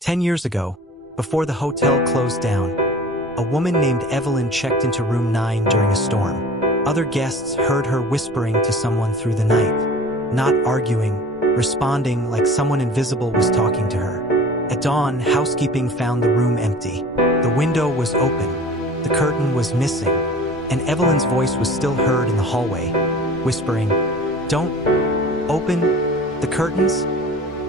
10 years ago, before the hotel closed down, a woman named Evelyn checked into room 9 during a storm. Other guests heard her whispering to someone through the night, not arguing, responding like someone invisible was talking to her. At dawn, housekeeping found the room empty. The window was open, the curtain was missing, and Evelyn's voice was still heard in the hallway, whispering, "Don't open the curtains."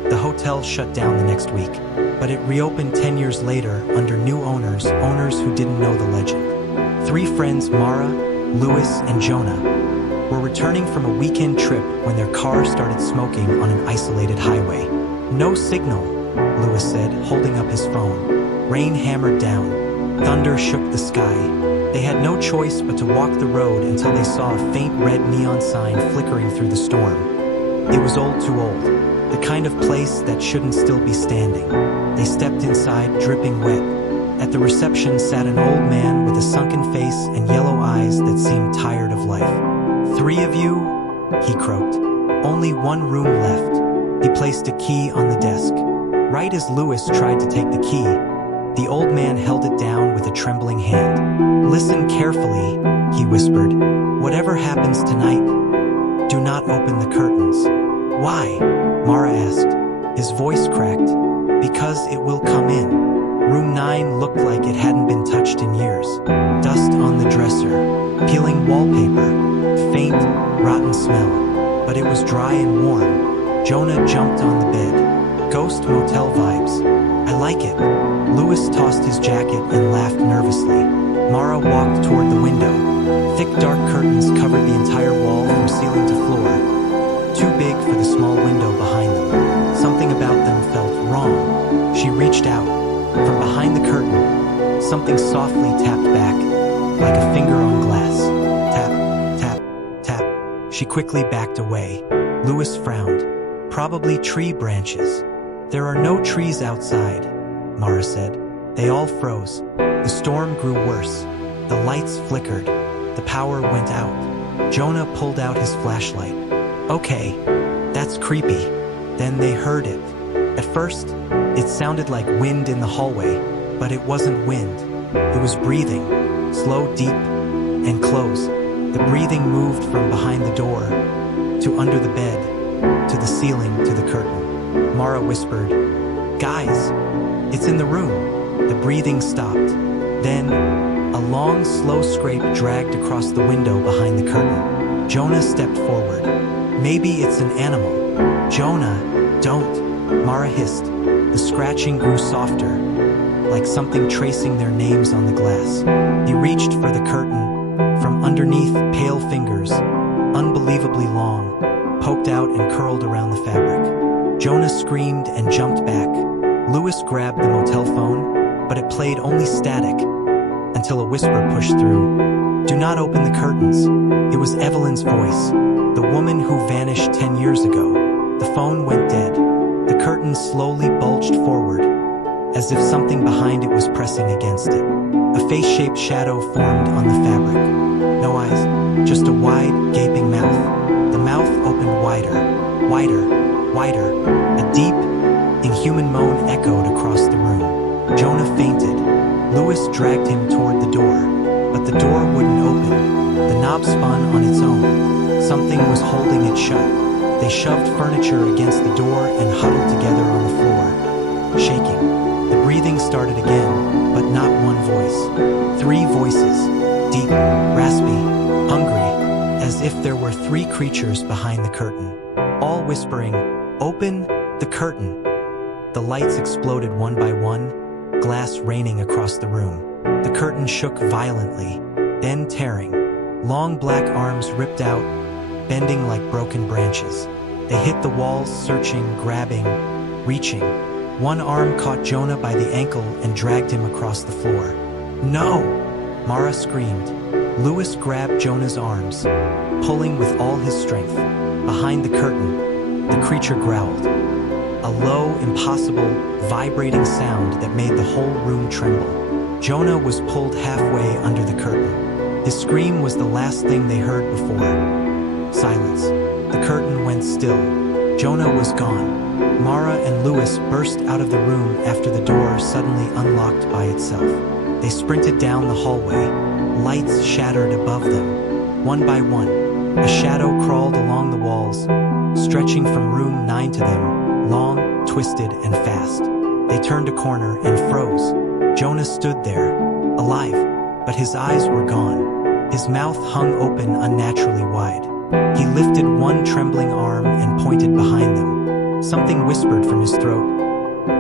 The hotel shut down the next week, but it reopened 10 years later under new owners who didn't know the legend. 3 friends, Mara, Louis, and Jonah, were returning from a weekend trip when their car started smoking on an isolated highway. "No signal," Louis said, holding up his phone. Rain hammered down. Thunder shook the sky. They had no choice but to walk the road until they saw a faint red neon sign flickering through the storm. It was old too old, the kind of place that shouldn't still be standing. They stepped inside, dripping wet. At the reception sat an old man with a sunken face and yellow eyes that seemed tired of life. "3 of you?" he croaked. "Only 1 room left." He placed a key on the desk. Right as Louis tried to take the key, the old man held it down with a trembling hand. "Listen carefully," he whispered. "Whatever happens tonight, do not open the curtains." "Why?" Mara asked. His voice cracked. "Because it will come in." Room 9 looked like it hadn't been touched in years. Dust on the dresser, peeling wallpaper, faint, rotten smell. But it was dry and warm. Jonah jumped on the bed. "Ghost motel vibes. I like it." Louis tossed his jacket and laughed nervously. Mara walked toward the window. Thick dark curtains covered the entire wall from ceiling to floor, too big for the small window behind them. Something about them felt wrong. She reached out. From behind the curtain, something softly tapped back, like a finger on glass. Tap, tap, tap. She quickly backed away. Louis frowned. "Probably tree branches." "There are no trees outside," Mara said. They all froze. The storm grew worse. The lights flickered. The power went out. Jonah pulled out his flashlight. "Okay, that's creepy." Then they heard it. At first, it sounded like wind in the hallway, but it wasn't wind. It was breathing, slow, deep, and close. The breathing moved from behind the door, to under the bed, to the ceiling, to the curtain. Mara whispered, "Guys, it's in the room." The breathing stopped. Then, a long, slow scrape dragged across the window behind the curtain. Jonah stepped forward. "Maybe it's an animal." "Jonah, don't," Mara hissed. The scratching grew softer, like something tracing their names on the glass. He reached for the curtain. From underneath, pale fingers, unbelievably long, poked out and curled around the fabric. Jonah screamed and jumped back. Louis grabbed the motel phone, but it played only static, until a whisper pushed through. "Do not open the curtains." It was Evelyn's voice, the woman who vanished 10 years ago. The phone went dead. The curtain slowly bulged forward, as if something behind it was pressing against it. A face-shaped shadow formed on the fabric. No eyes, just a wide, gaping mouth. The mouth opened wider, wider, wider. A deep, inhuman moan echoed across the room. Jonah fainted. Louis dragged him toward the door, but the door wouldn't open. The knob spun on its own. Something was holding it shut. They shoved furniture against the door and huddled together on the floor, shaking. The breathing started again, but not one voice. 3 voices, deep, raspy, hungry, as if there were 3 creatures behind the curtain, all whispering, "Open the curtain." The lights exploded one by one, glass raining across the room. The curtain shook violently, then tearing. Long black arms ripped out, bending like broken branches. They hit the walls, searching, grabbing, reaching. One arm caught Jonah by the ankle and dragged him across the floor. "No!" Mara screamed. Louis grabbed Jonah's arms, pulling with all his strength. Behind the curtain, the creature growled. A low, impossible, vibrating sound that made the whole room tremble. Jonah was pulled halfway under the curtain. His scream was the last thing they heard before silence. The curtain went still. Jonah was gone. Mara and Louis burst out of the room after the suddenly unlocked by itself. They sprinted down the hallway. Lights shattered above them. One by one, a shadow crawled along the walls, stretching from room 9 to them, long, twisted, and fast. They turned a corner and froze. Jonah stood there, alive, but his eyes were gone. His mouth hung open unnaturally wide. He lifted one trembling arm and pointed behind them. Something whispered from his throat.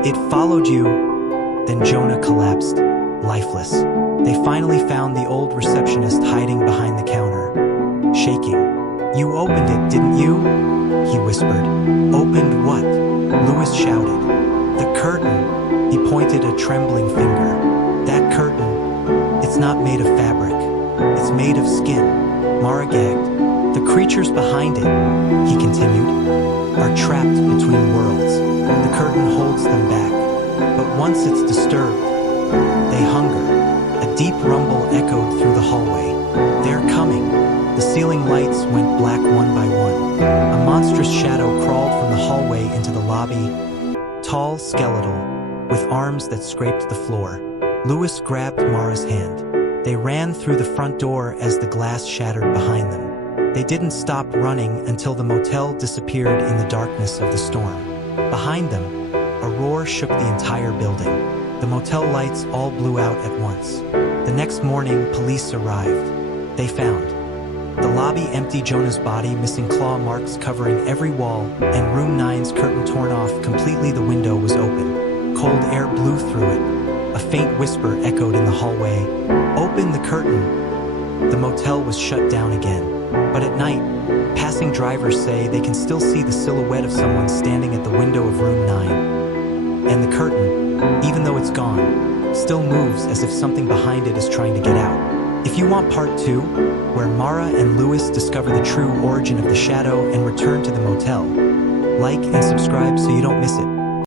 "It followed you." Then Jonah collapsed, lifeless. They finally found the old receptionist hiding behind the counter, shaking. "You opened it, didn't you?" he whispered. "Opened what?" Louis shouted. "The curtain." He pointed a trembling finger. "That curtain, it's not made of fabric. It's made of skin." Mara gagged. "The creatures behind it," he continued, "are trapped between worlds. The curtain holds them back. But once it's disturbed, they hunger." A deep rumble echoed through the hallway. "They're coming." The ceiling lights went black one by one. A monstrous shadow crawled from the hallway into the lobby, tall, skeletal, with arms that scraped the floor. Louis grabbed Mara's hand. They ran through the front door as the glass shattered behind them. They didn't stop running until the motel disappeared in the darkness of the storm. Behind them, a roar shook the entire building. The motel lights all blew out at once. The next morning, police arrived. They found the lobby empty, Jonah's body missing, claw marks covering every wall, and room 9's curtain torn off completely. The window was open. Cold air blew through it. A faint whisper echoed in the hallway. "Open the curtain." The motel was shut down again. But at night, passing drivers say they can still see the silhouette of someone standing at the window of room 9. And the curtain, even though it's gone, still moves as if something behind it is trying to get out. If you want part 2, where Mara and Louis discover the true origin of the shadow and return to the motel, like and subscribe so you don't miss it.